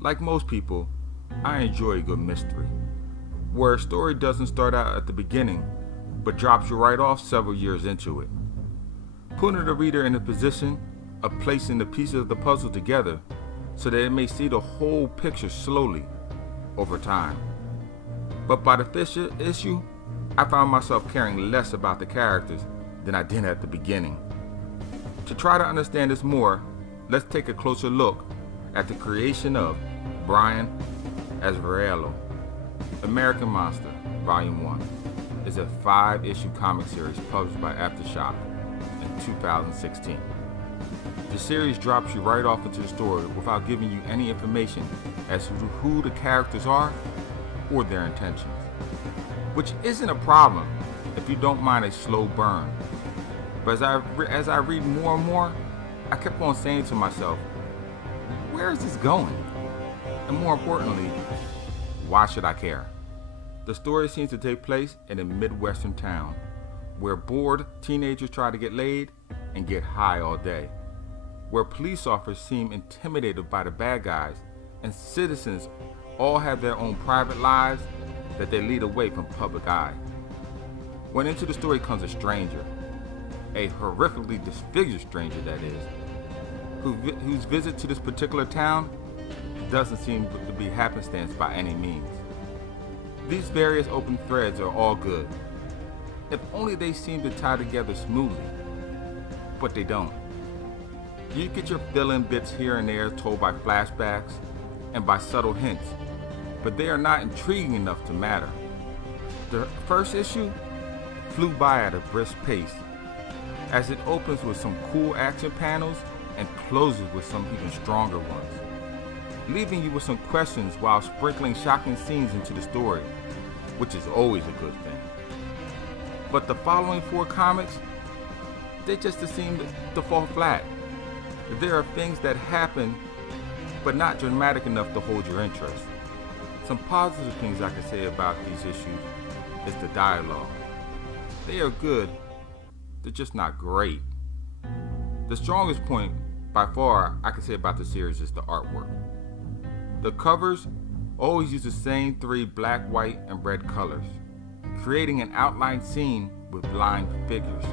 Like most people, I enjoy a good mystery, where a story doesn't start out at the beginning, but drops you right off several years into it, putting the reader in a position of placing the pieces of the puzzle together so that it may see the whole picture slowly over time. But by the fifth issue, I found myself caring less about the characters than I did at the beginning. To try to understand this more, let's take a closer look at the creation of Brian Azzarello. American Monster, Volume 1, is a 5-issue comic series published by Aftershock in 2016. The series drops you right off into the story without giving you any information as to who the characters are or their intentions, which isn't a problem if you don't mind a slow burn. But as I read more and more, I kept on saying to myself, where is this going? And more importantly, why should I care? The story seems to take place in a Midwestern town where bored teenagers try to get laid and get high all day, where police officers seem intimidated by the bad guys and citizens all have their own private lives that they lead away from public eye. When into the story comes a stranger, a horrifically disfigured stranger that is, whose visit to this particular town doesn't seem to be happenstance by any means. These various open threads are all good, if only they seem to tie together smoothly, but they don't. You get your fill-in bits here and there told by flashbacks and by subtle hints, but they are not intriguing enough to matter. The first issue flew by at a brisk pace, as it opens with some cool action panels and closes with some even stronger ones, leaving you with some questions while sprinkling shocking scenes into the story, which is always a good thing. But the following 4 comics, they just seem to fall flat. There are things that happen, but not dramatic enough to hold your interest. Some positive things I can say about these issues is the dialogue. They are good, they're just not great. The strongest point by far I can say about the series is the artwork. The covers always use the same 3 black, white, and red colors, creating an outlined scene with blind figures.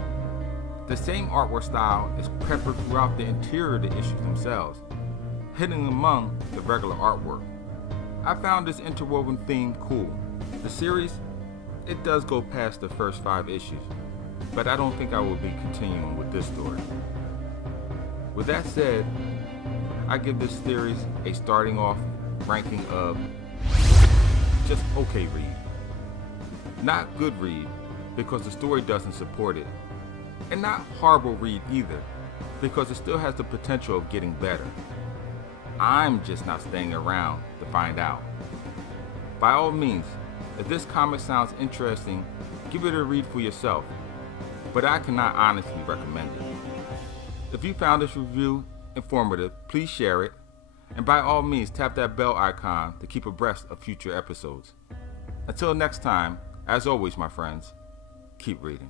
The same artwork style is peppered throughout the interior of the issues themselves, hidden among the regular artwork. I found this interwoven theme cool. The series, it does go past the first 5 issues, but I don't think I will be continuing with this story. With that said, I give this series a starting off ranking of just okay read. Not good read because the story doesn't support it, and not horrible read either because it still has the potential of getting better. I'm just not staying around to find out. By all means, if this comic sounds interesting, give it a read for yourself, but I cannot honestly recommend it. If you found this review informative, please share it, and by all means tap that bell icon to keep abreast of future episodes. Until next time, as always my friends, keep reading.